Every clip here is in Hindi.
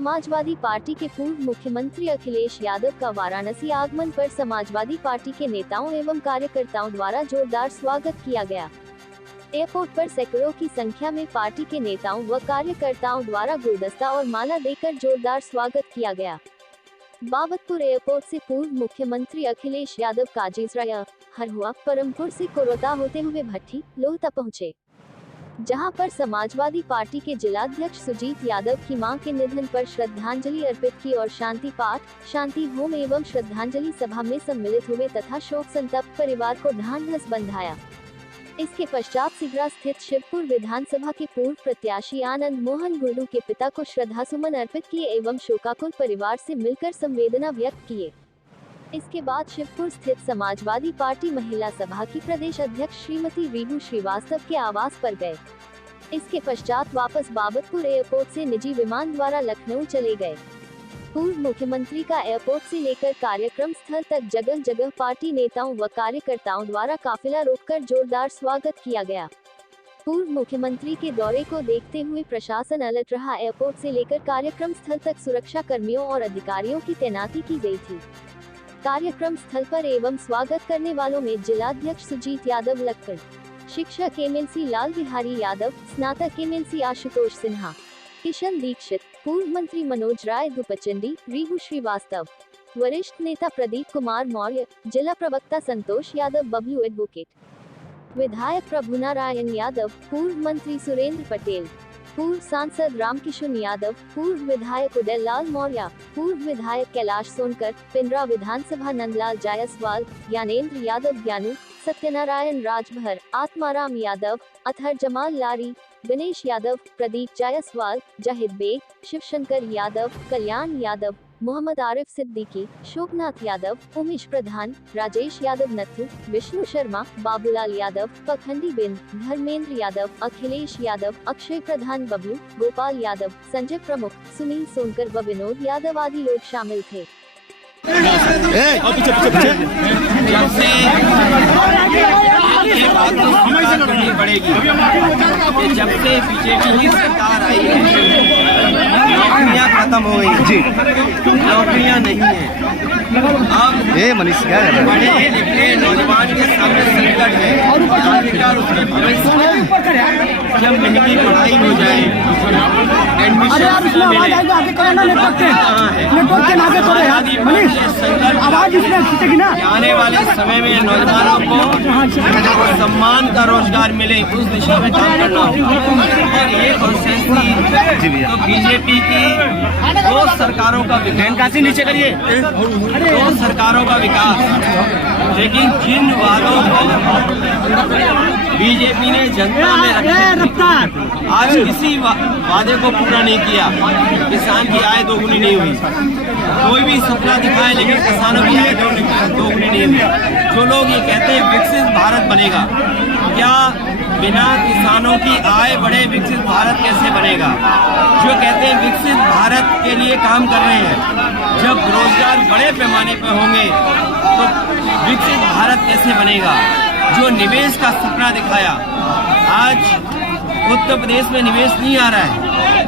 समाजवादी पार्टी के पूर्व मुख्यमंत्री अखिलेश यादव का वाराणसी आगमन पर समाजवादी पार्टी के नेताओं एवं कार्यकर्ताओं द्वारा जोरदार स्वागत किया गया। एयरपोर्ट पर सैकड़ों की संख्या में पार्टी के नेताओं व कार्यकर्ताओं द्वारा गुलदस्ता और माला देकर जोरदार स्वागत किया गया। बाबतपुर एयरपोर्ट से पूर्व मुख्यमंत्री अखिलेश यादव काजीसराय, हरहुआ, परमपुर से कोरोता होते हुए भट्टी, लोहता पहुंचे, जहां पर समाजवादी पार्टी के जिलाध्यक्ष सुजीत यादव की मां के निधन पर श्रद्धांजलि अर्पित की और शांति पाठ, शांति होम एवं श्रद्धांजलि सभा में सम्मिलित हुए तथा शोक संतप्त परिवार को ढांढस बंधाया। इसके पश्चात सिगरा स्थित शिवपुर विधानसभा के पूर्व प्रत्याशी आनंद मोहन गुरु के पिता को श्रद्धासुमन अर्पित किए एवं शोकाकुल परिवार से मिलकर संवेदना व्यक्त किए। इसके बाद शिवपुर स्थित समाजवादी पार्टी महिला सभा की प्रदेश अध्यक्ष श्रीमती रीहू श्रीवास्तव के आवास पर गए। इसके पश्चात वापस बाबतपुर एयरपोर्ट से निजी विमान द्वारा लखनऊ चले गए। पूर्व मुख्यमंत्री का एयरपोर्ट से लेकर कार्यक्रम स्थल तक जगह जगह पार्टी नेताओं व कार्यकर्ताओं द्वारा काफिला रोककर जोरदार स्वागत किया गया। पूर्व मुख्यमंत्री के दौरे को देखते हुए प्रशासन अलर्ट रहा। एयरपोर्ट से लेकर कार्यक्रम स्थल तक सुरक्षा कर्मियों और अधिकारियों की तैनाती की गई थी। कार्यक्रम स्थल पर एवं स्वागत करने वालों में जिलाध्यक्ष सुजीत यादव लक्कड़, शिक्षक एमएलसी लाल बिहारी यादव, स्नातक एमएलसी आशुतोष सिन्हा, किशन दीक्षित, पूर्व मंत्री मनोज राय दुपचंडी, रीहू श्रीवास्तव, वरिष्ठ नेता प्रदीप कुमार मौर्य, जिला प्रवक्ता संतोष यादव बबलू एडवोकेट, विधायक प्रभुनारायण यादव, पूर्व मंत्री सुरेंद्र पटेल, पूर्व सांसद रामकिशन यादव, पूर्व विधायक उदय लाल मौर्य, पूर्व विधायक कैलाश सोनकर, पिंडरा विधानसभा नंदलाल जायसवाल, ज्ञानेंद्र यादव ज्ञानू, सत्यनारायण राजभर, आत्माराम यादव, अतहर जमाल लारी, गणेश यादव, प्रदीप जायसवाल, जाहिद बेग, शिवशंकर यादव, कल्याण यादव, मोहम्मद आरिफ सिद्दीकी, शोभनाथ यादव, उमेश प्रधान, राजेश यादव नथु, विष्णु शर्मा, बाबूलाल यादव, पखंडी बिंद, धर्मेंद्र यादव, अखिलेश यादव, अक्षय प्रधान बबलू, गोपाल यादव, संजय प्रमुख, सुनील सोनकर व विनोद यादव आदि लोग शामिल थे। करनी पड़ेगी कि जब से बीजेपी की सरकार आई है नौकरियां खत्म हो गई जी, नौकरियां नहीं है। अब ये मनीष क्या है, पढ़े लिखे नौजवान के सामने संकट है। जब महंगी पढ़ाई हो जाए, एडमिशन आने वाले समय में नौजवानों को सम्मान का रोजगार मिले, उस दिशा में काम करना होगा। और ये कॉन्सेंसस तो बीजेपी की दो सरकारों का विकास, नीचे करिए, दो सरकारों का विकास, लेकिन जिन वादों को बीजेपी ने जनता में रखा, आज किसी वादे को पूरा नहीं किया। किसान की आय दोगुनी नहीं हुई, कोई भी सपना दिखाए लेकिन किसानों की आय दोगुनी नहीं हुई। जो लोग ये कहते हैं विकसित भारत बनेगा, क्या बिना किसानों की आय बढ़े विकसित भारत कैसे बनेगा? जो कहते हैं विकसित भारत के लिए काम कर रहे हैं, जब रोजगार बड़े पैमाने पर होंगे तो विकसित भारत कैसे बनेगा? जो निवेश का सपना दिखाया, आज उत्तर प्रदेश में निवेश नहीं आ रहा है।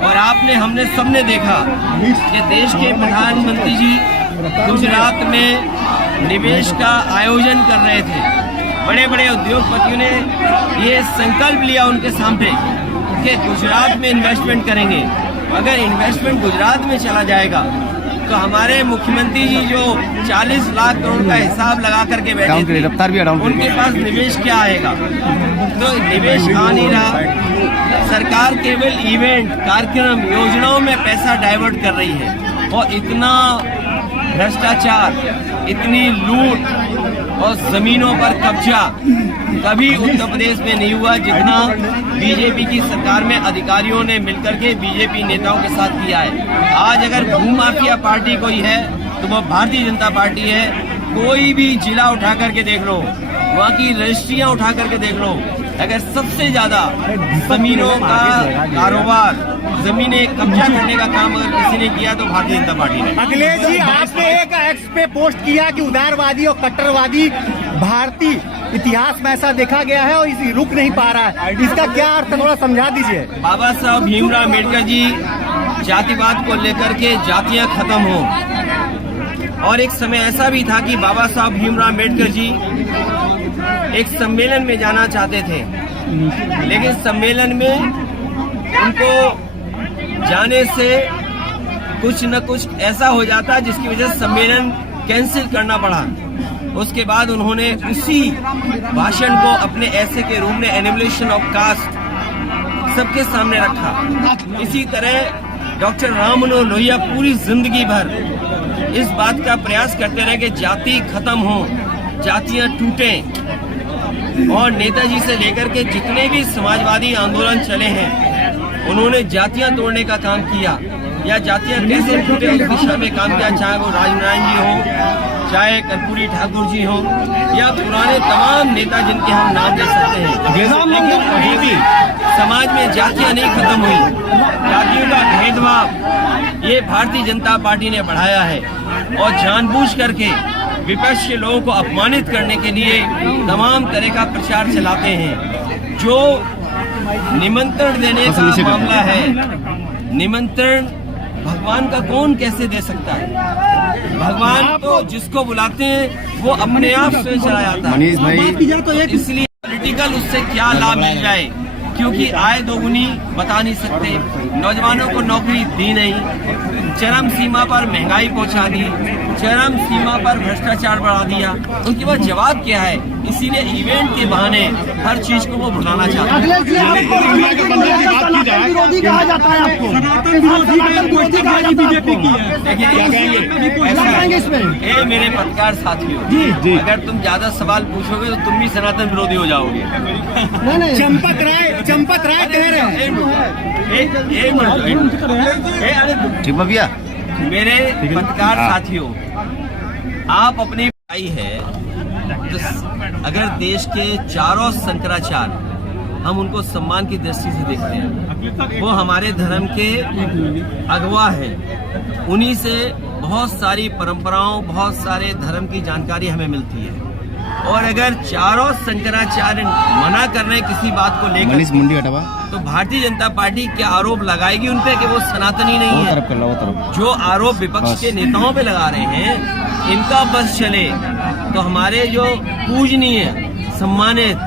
और हमने सबने देखा कि देश के प्रधानमंत्री जी गुजरात में निवेश का आयोजन कर रहे थे। बड़े बड़े उद्योगपतियों ने ये संकल्प लिया उनके सामने कि गुजरात में इन्वेस्टमेंट करेंगे। अगर इन्वेस्टमेंट गुजरात में चला जाएगा तो हमारे मुख्यमंत्री जी जो 40 लाख करोड़ का हिसाब लगा करके बैठे थे, उनके पास निवेश क्या आएगा? तो निवेश आ नहीं रहा। सरकार केवल इवेंट, कार्यक्रम, योजनाओं में पैसा डाइवर्ट कर रही है और इतना भ्रष्टाचार, इतनी लूट और जमीनों पर कब्जा कभी उत्तर प्रदेश में नहीं हुआ जितना बीजेपी की सरकार में अधिकारियों ने मिलकर के बीजेपी नेताओं के साथ किया है। आज अगर भूमाफिया पार्टी कोई है तो वो भारतीय जनता पार्टी है। कोई भी जिला उठा करके देख लो, वहाँ की रजिस्ट्रियाँ उठा करके देख लो, अगर सबसे ज्यादा जमीनों का कारोबार, जमीनें कब्जा करने का काम अगर किसी ने किया तो भारतीय जनता पार्टी ने। अखिलेश जी, आपने एक एक्स पे पोस्ट किया कि उदारवादी और कट्टरवादी भारतीय इतिहास में ऐसा देखा गया है और इसी रुक नहीं पा रहा है, इसका क्या अर्थ थोड़ा समझा दीजिए। बाबा साहब भीमराव अम्बेडकर जी जातिवाद को लेकर के जातियां खत्म हो, और एक समय ऐसा भी था कि बाबा साहब भीमराव अम्बेडकर जी एक सम्मेलन में जाना चाहते थे, लेकिन सम्मेलन में उनको जाने से कुछ न कुछ ऐसा हो जाता जिसकी वजह से सम्मेलन कैंसिल करना पड़ा। उसके बाद उन्होंने उसी भाषण को अपने ऐसे के रूप में एनिमिलेशन ऑफ कास्ट सबके सामने रखा। इसी तरह डॉक्टर राम मनोहर लोहिया पूरी जिंदगी भर इस बात का प्रयास करते रहे कि जाति खत्म हो, जातियां टूटें, और नेताजी से लेकर के जितने भी समाजवादी आंदोलन चले हैं उन्होंने जातियां तोड़ने का काम किया, या जातियां कैसे टूटे उस दिशा में काम किया, चाहे वो राजनारायण जी हो, चाहे कर्पूरी ठाकुर जी हो, या पुराने तमाम नेता जिनके हम नाम ले सकते हैं। लेकिन कहीं भी समाज में जातियां नहीं खत्म हुई। जातियों का भेदभाव ये भारतीय जनता पार्टी ने बढ़ाया है, और जानबूझ करके विपक्ष के लोगों को अपमानित करने के लिए तमाम तरह का प्रचार चलाते हैं। जो निमंत्रण देने का मामला है, निमंत्रण भगवान का कौन कैसे दे सकता है? भगवान तो जिसको बुलाते हैं वो अपने आप से चला जाता है। इसलिए पॉलिटिकल उससे क्या लाभ मिल जाए, क्योंकि आय दोगुनी बता नहीं सकते, नौजवानों को नौकरी दी नहीं, चरम सीमा पर महंगाई पहुंचा दी, चरम सीमा पर भ्रष्टाचार बढ़ा दिया। उनके पास जवाब क्या है? इसीलिए इवेंट के बहाने हर चीज को वो भुलाना चाहते हैं। देखिए मेरे पत्रकार साथियों, अगर तुम ज्यादा सवाल पूछोगे तो तुम भी सनातन विरोधी हो जाओगे। चंपत राय कह रहे हैं। ठीक भैया, मेरे पत्रकार साथियों, आप अपनी भाई है तो अगर देश के चारों शंकराचार्य हम उनको सम्मान की दृष्टि से देखते हैं, वो हमारे धर्म के अगवा हैं। उन्हीं से बहुत सारी परंपराओं, बहुत सारे धर्म की जानकारी हमें मिलती है। और अगर चारों शंकराचार्य मना कर रहे हैं किसी बात को लेकर, तो भारतीय जनता पार्टी क्या आरोप लगाएगी उन पे कि वो सनातनी नहीं है? जो आरोप विपक्ष के नेताओं पे लगा रहे हैं, इनका बस चले तो हमारे जो पूजनीय सम्मानित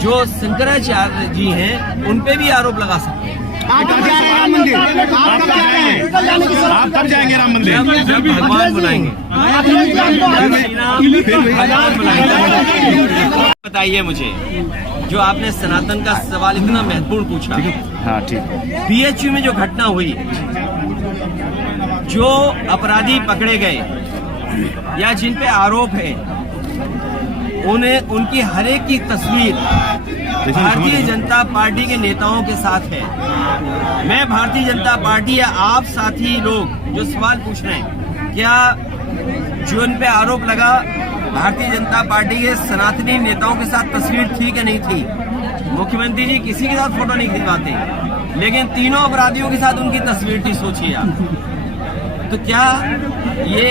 जो शंकराचार्य जी हैं उन पे भी आरोप लगा सकते हैं। आप कब जा रहे हैं राम मंदिर? आप कब जाएंगे राम मंदिर? जब भगवान बुलाएंगे। बताइए मुझे, जो आपने सनातन का सवाल इतना महत्वपूर्ण पूछा। हाँ ठीक। बीएचयू में जो घटना हुई, जो अपराधी पकड़े गए या जिन पे आरोप है, उनकी हर एक की तस्वीर भारतीय जनता पार्टी के नेताओं के साथ है। मैं भारतीय जनता पार्टी या आप साथी लोग जो सवाल पूछ रहे हैं, क्या जो उन पे आरोप लगा भारतीय जनता पार्टी के सनातनी नेताओं के साथ तस्वीर थी कि नहीं थी? मुख्यमंत्री जी किसी के साथ फोटो नहीं खिंचवाते, लेकिन तीनों अपराधियों के साथ उनकी तस्वीर थी। सोचिए आप, तो क्या ये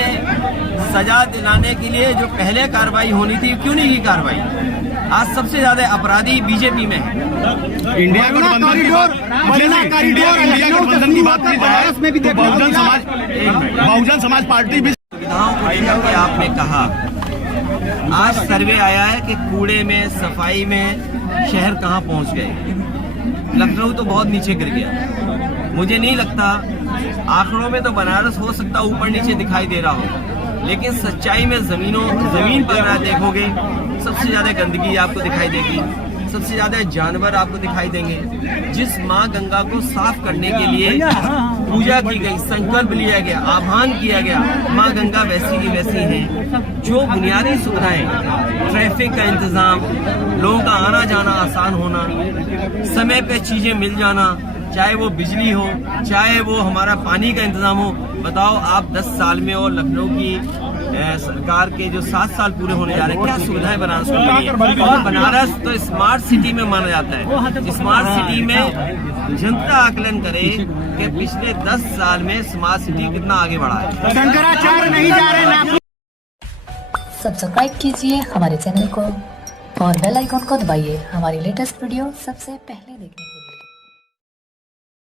सजा दिलाने के लिए जो पहले कार्रवाई होनी थी, क्यों नहीं की कार्रवाई? आज सबसे ज्यादा अपराधी बीजेपी में है। इंडिया गठबंधन की बात की जाए तो बहुजन समाज पार्टी भी सुविधाओं को लेकर के आपने कहा, आज सर्वे आया है कि कूड़े में, सफाई में शहर कहाँ पहुँच गए। लखनऊ तो बहुत नीचे गिर गया। मुझे नहीं लगता, आंकड़ों में तो बनारस हो सकता ऊपर नीचे दिखाई दे रहा हो, लेकिन सच्चाई में जमीन पर अगर देखोगे सबसे ज्यादा गंदगी आपको दिखाई देगी, सबसे ज्यादा जानवर आपको दिखाई देंगे। जिस माँ गंगा को साफ करने के लिए पूजा की गई, संकल्प लिया गया, आह्वान किया गया, माँ गंगा वैसी की वैसी है। जो बुनियादी सुविधाएं, ट्रैफिक का इंतजाम, लोगों का आना जाना आसान होना, समय पे चीजें मिल जाना, चाहे वो बिजली हो, चाहे वो हमारा पानी का इंतजाम हो। बताओ आप 10 साल में और लखनऊ की सरकार के जो 7 साल पूरे होने जा रहे हैं, क्या सुविधाएं बनारस को मिली है? और बनारस तो स्मार्ट सिटी में माना जाता है। स्मार्ट सिटी में जनता आकलन करे कि पिछले 10 साल में स्मार्ट सिटी कितना आगे बढ़ा है। शंकराचार्य नहीं जा रहे ना। सब्सक्राइब कीजिए हमारे चैनल को और बेल आइकॉन को दबाइए हमारी लेटेस्ट वीडियो सबसे पहले देखने के लिए।